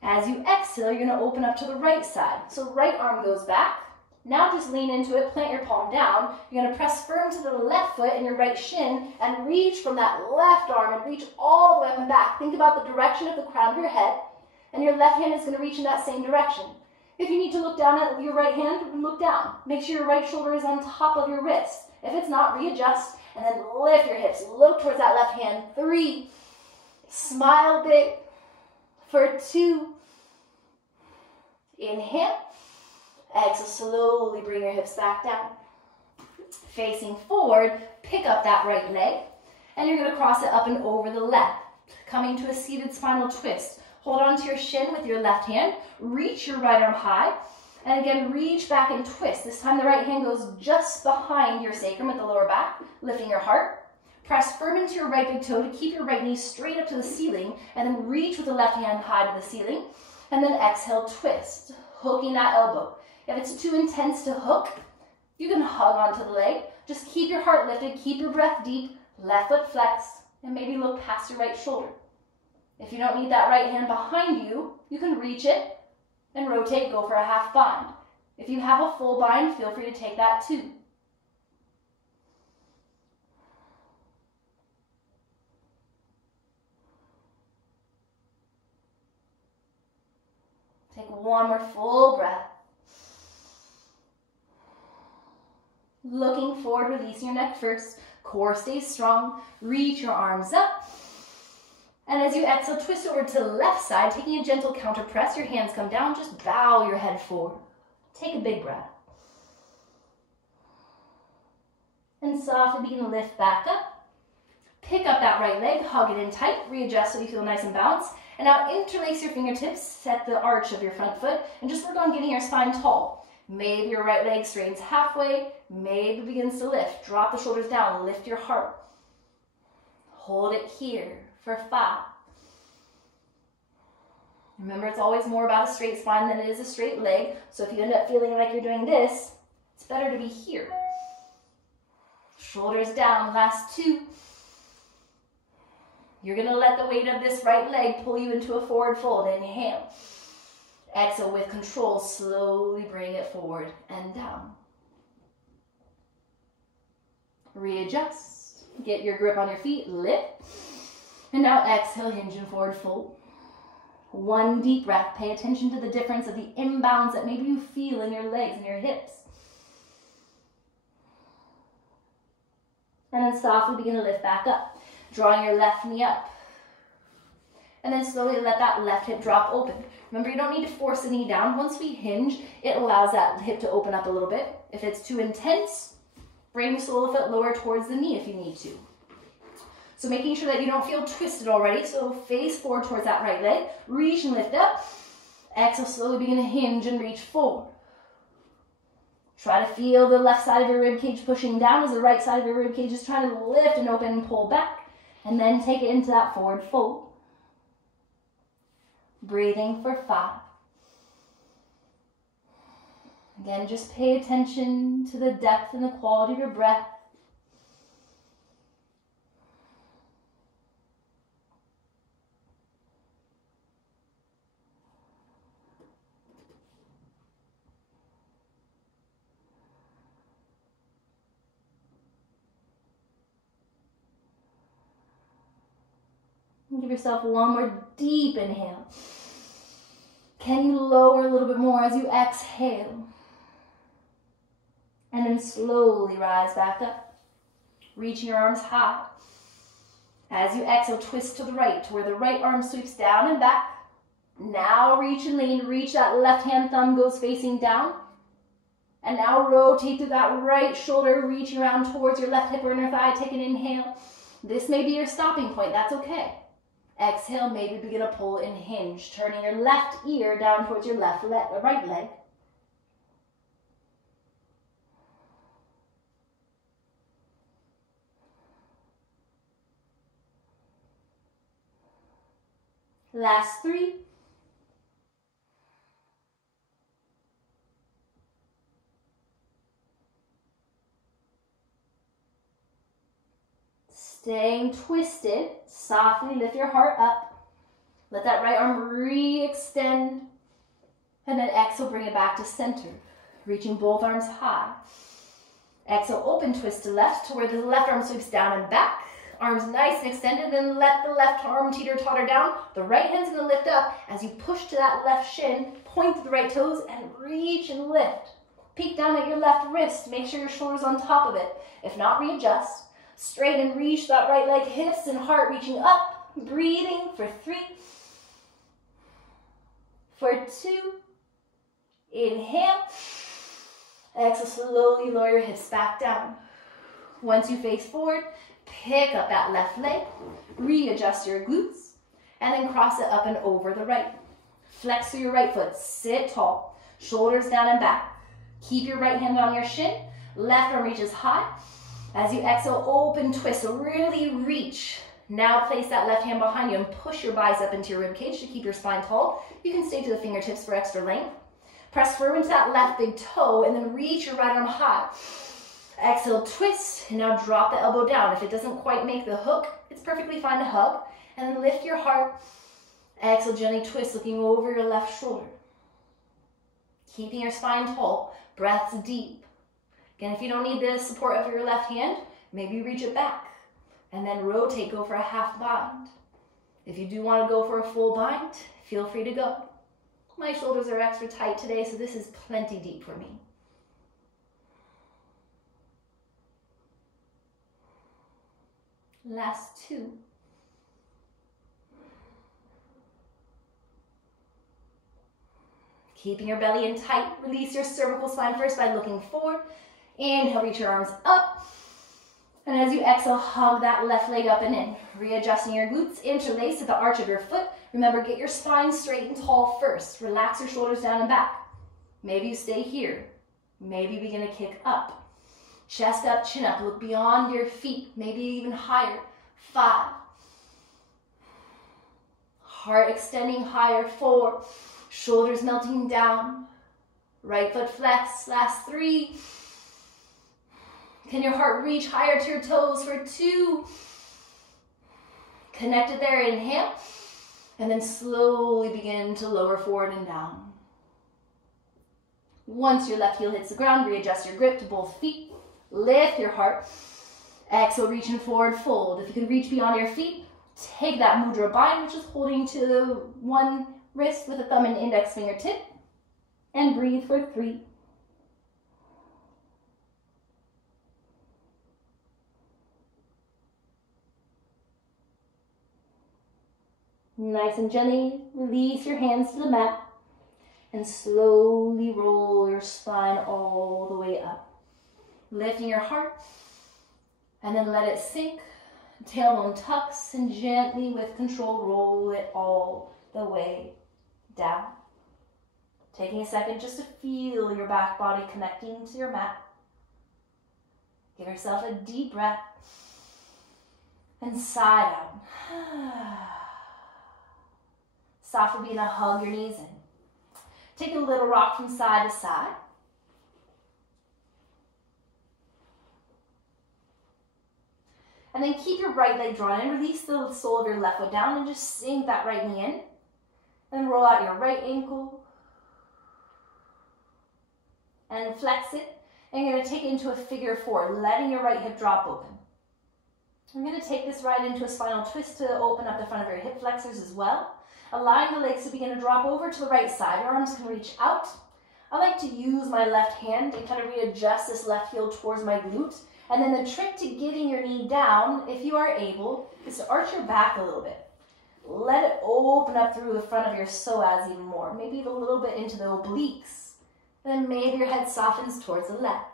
As you exhale, you're going to open up to the right side. So right arm goes back. Now just lean into it, plant your palm down. You're going to press firm to the left foot and your right shin and reach from that left arm and reach all the way up and back. Think about the direction of the crown of your head, and your left hand is going to reach in that same direction. If you need to look down at your right hand, look down. Make sure your right shoulder is on top of your wrist. If it's not, readjust and then lift your hips. Look towards that left hand. 3. Smile big. For 2. Inhale. Exhale, slowly bring your hips back down. Facing forward, pick up that right leg, and you're going to cross it up and over the left, coming to a seated spinal twist. Hold on to your shin with your left hand, reach your right arm high, and again, reach back and twist. This time the right hand goes just behind your sacrum at the lower back, lifting your heart. Press firm into your right big toe to keep your right knee straight up to the ceiling, and then reach with the left hand high to the ceiling, and then exhale, twist, hooking that elbow. If it's too intense to hook, you can hug onto the leg. Just keep your heart lifted, keep your breath deep, left foot flex, and maybe look past your right shoulder. If you don't need that right hand behind you, you can reach it and rotate, go for a half bind. If you have a full bind, feel free to take that too. Take one more full breath. Looking forward, releasing your neck first. Core stays strong. Reach your arms up. And as you exhale, twist over to the left side, taking a gentle counter press. Your hands come down. Just bow your head forward. Take a big breath. And softly begin to lift back up. Pick up that right leg, hug it in tight, readjust so you feel nice and balanced. And now interlace your fingertips, set the arch of your front foot, and just work on getting your spine tall. Maybe your right leg straightens halfway, maybe begins to lift. Drop the shoulders down, lift your heart. Hold it here for 5. Remember, it's always more about a straight spine than it is a straight leg, so if you end up feeling like you're doing this, it's better to be here. Shoulders down, last 2. You're going to let the weight of this right leg pull you into a forward fold. Inhale. Exhale with control, slowly bring it forward and down. Readjust. Get your grip on your feet, lift. And now exhale, hinge and forward fold. One deep breath. Pay attention to the difference of the imbalance that maybe you feel in your legs and your hips. And then softly begin to lift back up, drawing your left knee up. And then slowly let that left hip drop open. Remember, you don't need to force the knee down. Once we hinge, it allows that hip to open up a little bit. If it's too intense, bring the sole of the foot lower towards the knee if you need to. So making sure that you don't feel twisted already. So face forward towards that right leg. Reach and lift up. Exhale, slowly begin to hinge and reach forward. Try to feel the left side of your rib cage pushing down as the right side of your rib cage is trying to lift and open and pull back. And then take it into that forward fold. Breathing for 5. Again, just pay attention to the depth and the quality of your breath. Give yourself one more deep inhale. Can you lower a little bit more as you exhale? And then slowly rise back up, reaching your arms high. As you exhale, twist to the right, to where the right arm sweeps down and back. Now reach and lean, reach that left hand thumb goes facing down. And now rotate through that right shoulder, reaching around towards your left hip or inner thigh. Take an inhale. This may be your stopping point, that's okay. Exhale, maybe begin to pull and hinge, turning your left ear down towards your right leg. Last 3. Staying twisted, softly lift your heart up. Let that right arm re-extend. And then exhale, bring it back to center. Reaching both arms high. Exhale, open twist to left, to where the left arm sweeps down and back. Arms nice and extended, then let the left arm teeter-totter down. The right hand's gonna lift up as you push to that left shin, point to the right toes, and reach and lift. Peek down at your left wrist, make sure your shoulder's on top of it. If not, readjust. Straighten and reach that right leg, hips and heart reaching up. Breathing for 3, for 2. Inhale. Exhale, slowly lower your hips back down. Once you face forward, pick up that left leg, readjust your glutes, and then cross it up and over the right. Flex through your right foot, sit tall, shoulders down and back. Keep your right hand on your shin, left arm reaches high. As you exhale, open twist, so really reach. Now place that left hand behind you and push your bicep into your rib cage to keep your spine tall. You can stay to the fingertips for extra length. Press firm into that left big toe and then reach your right arm high. Exhale, twist, and now drop the elbow down. If it doesn't quite make the hook, it's perfectly fine to hug. And then lift your heart. Exhale, gently twist, looking over your left shoulder. Keeping your spine tall, breaths deep. Again, if you don't need the support of your left hand, maybe reach it back. And then rotate, go for a half bind. If you do want to go for a full bind, feel free to go. My shoulders are extra tight today, so this is plenty deep for me. Last 2. Keeping your belly in tight, release your cervical spine first by looking forward. Inhale, reach your arms up. And as you exhale, hug that left leg up and in. Readjusting your glutes, interlace at the arch of your foot. Remember, get your spine straight and tall first. Relax your shoulders down and back. Maybe you stay here. Maybe you begin to kick up. Chest up, chin up. Look beyond your feet, maybe even higher. 5. Heart extending higher. 4. Shoulders melting down. Right foot flex. Last 3. Can your heart reach higher to your toes for 2? Connect it there, inhale. And then slowly begin to lower forward and down. Once your left heel hits the ground, readjust your grip to both feet. Lift your heart. Exhale, reaching forward, fold. If you can reach beyond your feet, take that mudra bind, which is holding to one wrist with a thumb and index fingertip. And breathe for 3. Nice and gently, release your hands to the mat and slowly roll your spine all the way up. Lifting your heart and then let it sink. Tailbone tucks and gently with control roll it all the way down. Taking a second just to feel your back body connecting to your mat. Give yourself a deep breath and sigh down. Softly begin to hug your knees in. Take a little rock from side to side. And then keep your right leg drawn in. Release the sole of your left foot down and just sink that right knee in. Then roll out your right ankle. And flex it. And you're going to take it into a figure 4, letting your right hip drop open. I'm going to take this right into a spinal twist to open up the front of your hip flexors as well. Allowing the legs to begin to drop over to the right side. Your arms can reach out. I like to use my left hand and kind of readjust this left heel towards my glute. And then the trick to getting your knee down, if you are able, is to arch your back a little bit. Let it open up through the front of your psoas even more. Maybe even a little bit into the obliques. Then maybe your head softens towards the left.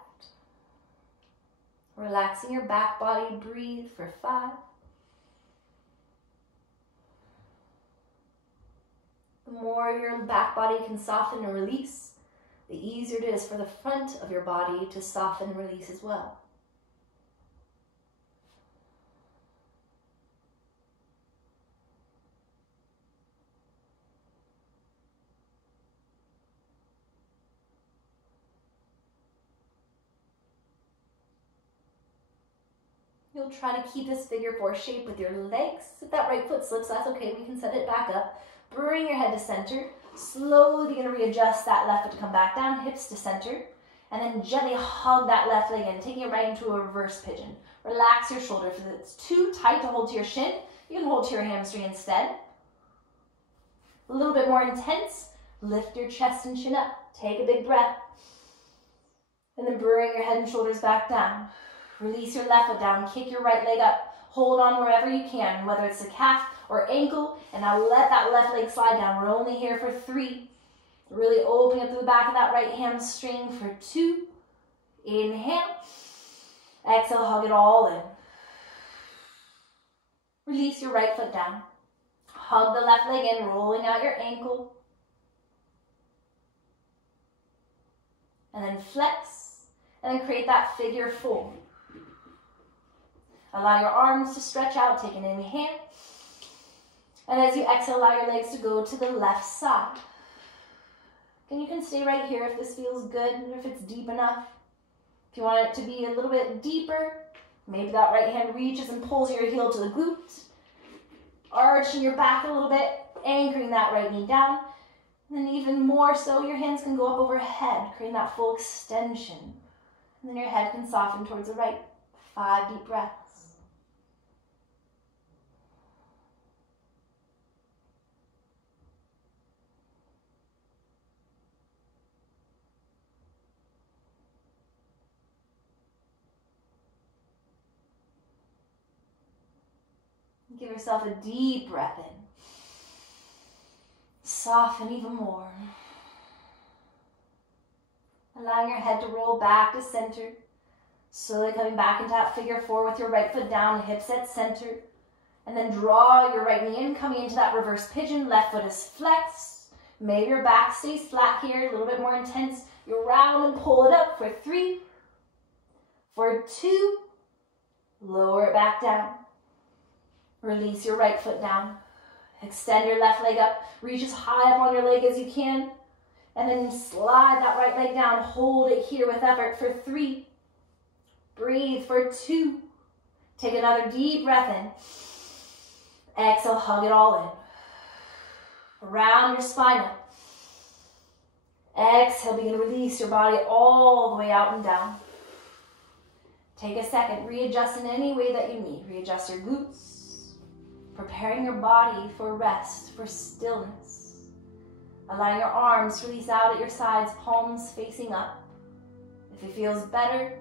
Relaxing your back body, breathe for 5. The more your back body can soften and release, the easier it is for the front of your body to soften and release as well. You'll try to keep this figure 4 shape with your legs. If that right foot slips, that's okay. We can set it back up. Bring your head to center. Slowly begin to readjust that left foot to come back down, hips to center. And then gently hug that left leg in, taking it right into a reverse pigeon. Relax your shoulder. If it's too tight to hold to your shin, you can hold to your hamstring instead. A little bit more intense. Lift your chest and chin up. Take a big breath. And then bring your head and shoulders back down. Release your left foot down, kick your right leg up. Hold on wherever you can, whether it's the calf or ankle, and now let that left leg slide down. We're only here for 3. Really opening up through the back of that right hamstring for 2. Inhale. Exhale, hug it all in. Release your right foot down. Hug the left leg in, rolling out your ankle. And then flex, and then create that figure 4. Allow your arms to stretch out, take an inhale. And as you exhale, allow your legs to go to the left side. And you can stay right here if this feels good, if it's deep enough. If you want it to be a little bit deeper, maybe that right hand reaches and pulls your heel to the glute. Arching your back a little bit, anchoring that right knee down. And then even more so, your hands can go up overhead, creating that full extension. And then your head can soften towards the right. 5 deep breaths. Give yourself a deep breath in. Soften even more. Allowing your head to roll back to center. Slowly coming back into that figure 4 with your right foot down, hips at center. And then draw your right knee in, coming into that reverse pigeon. Left foot is flexed. Maybe your back stays flat here, a little bit more intense. You round and pull it up for 3. For 2. Lower it back down. Release your right foot down. Extend your left leg up. Reach as high up on your leg as you can. And then slide that right leg down. Hold it here with effort for 3. Breathe for 2. Take another deep breath in. Exhale, hug it all in. Round your spine up. Exhale, begin to release your body all the way out and down. Take a second. Readjust in any way that you need. Readjust your glutes. Preparing your body for rest, for stillness. Allowing your arms to release out at your sides, palms facing up. If it feels better,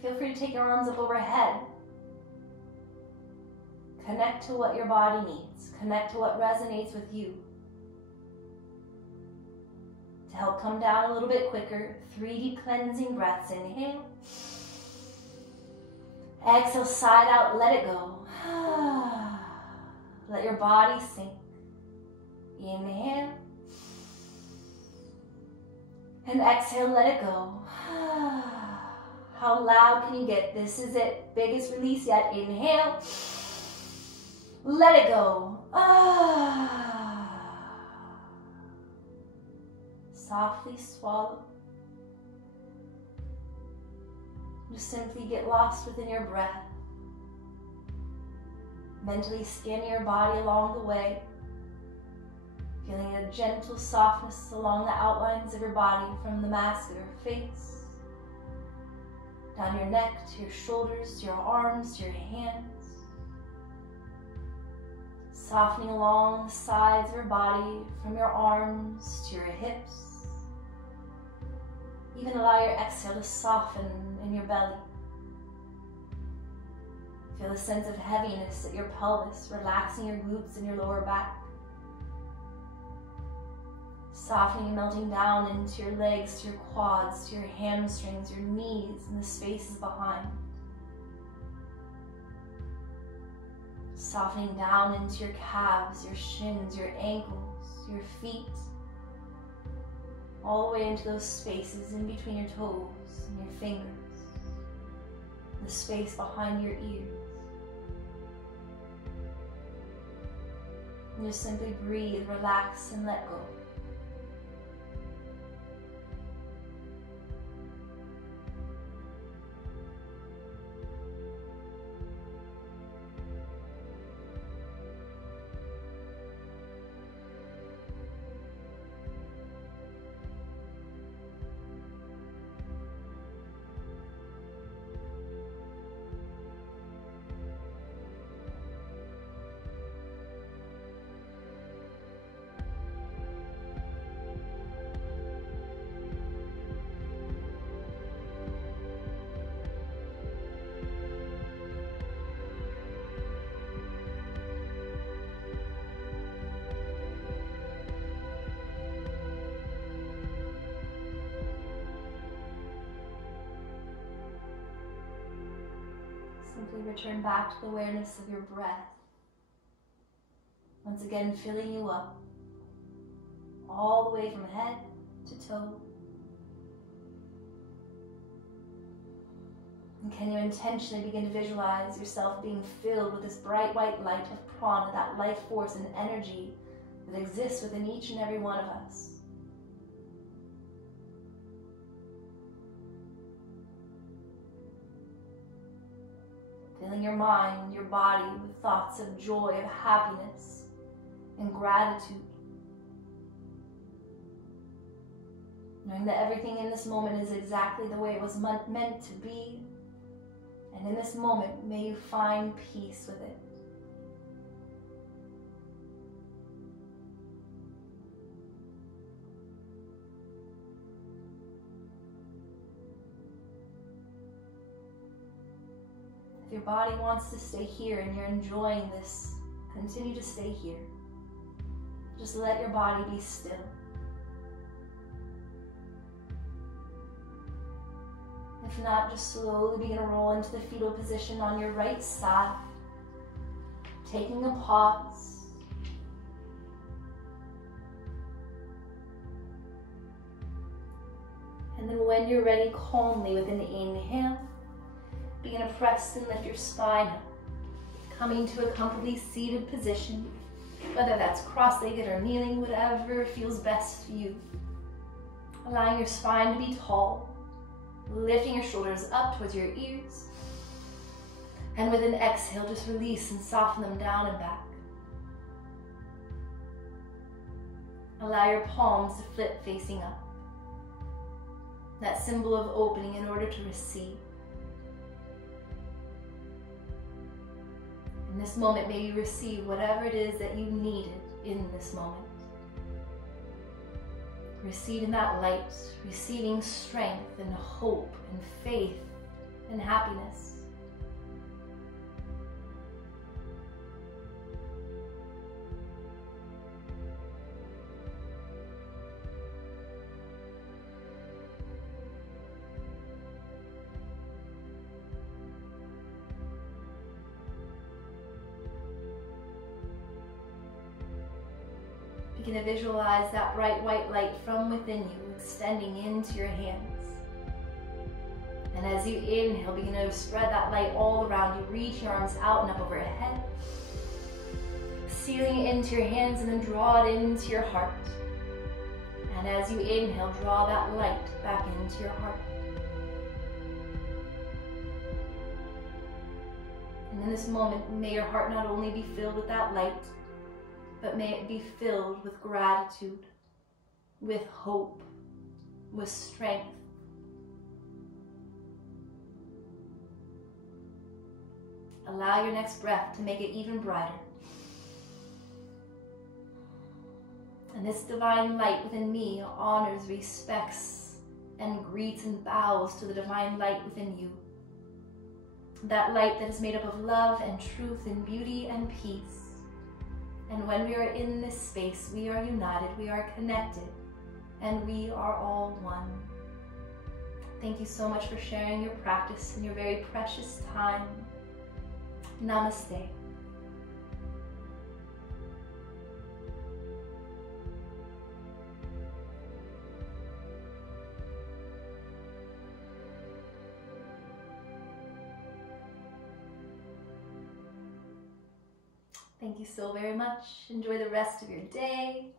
feel free to take your arms up overhead. Connect to what your body needs. Connect to what resonates with you. To help come down a little bit quicker, 3 deep cleansing breaths. Inhale. Exhale, side out, let it go. Let your body sink. Inhale. And exhale, let it go. How loud can you get? This is it. Biggest release yet. Inhale. Let it go. Softly swallow. Just simply get lost within your breath. Mentally scanning your body along the way. Feeling a gentle softness along the outlines of your body from the mask of your face. Down your neck, to your shoulders, to your arms, to your hands. Softening along the sides of your body, from your arms to your hips. Even allow your exhale to soften in your belly. Feel a sense of heaviness at your pelvis, relaxing your glutes and your lower back. Softening and melting down into your legs, to your quads, to your hamstrings, your knees, and the spaces behind. Softening down into your calves, your shins, your ankles, your feet, all the way into those spaces in between your toes and your fingers, the space behind your ears. And just simply breathe, relax, and let go. Simply return back to the awareness of your breath. Once again, filling you up all the way from head to toe. And can you intentionally begin to visualize yourself being filled with this bright white light of prana, that life force and energy that exists within each and every one of us. Filling your mind, your body with thoughts of joy, of happiness, and gratitude. Knowing that everything in this moment is exactly the way it was meant to be. And in this moment, may you find peace with it. If your body wants to stay here and you're enjoying this, continue to stay here. Just let your body be still. If not, just slowly begin to roll into the fetal position on your right side, taking a pause. And then when you're ready, calmly with an inhale, begin to press and lift your spine up, coming to a comfortably seated position, whether that's cross-legged or kneeling, whatever feels best for you. Allowing your spine to be tall, lifting your shoulders up towards your ears, and with an exhale, just release and soften them down and back. Allow your palms to flip facing up, that symbol of opening in order to receive. In this moment, may you receive whatever it is that you needed in this moment. Receiving that light, receiving strength and hope and faith and happiness. Begin to visualize that bright white light from within you extending into your hands. And as you inhale, begin to spread that light all around you. Reach your arms out and up over your head. Sealing it into your hands and then draw it into your heart. And as you inhale, draw that light back into your heart. And in this moment, may your heart not only be filled with that light, but may it be filled with gratitude, with hope, with strength. Allow your next breath to make it even brighter. And this divine light within me honors, respects, and greets and bows to the divine light within you. That light that is made up of love and truth and beauty and peace. And when we are in this space, we are united, we are connected, and we are all one. Thank you so much for sharing your practice and your very precious time. Namaste. Thank you so very much. Enjoy the rest of your day.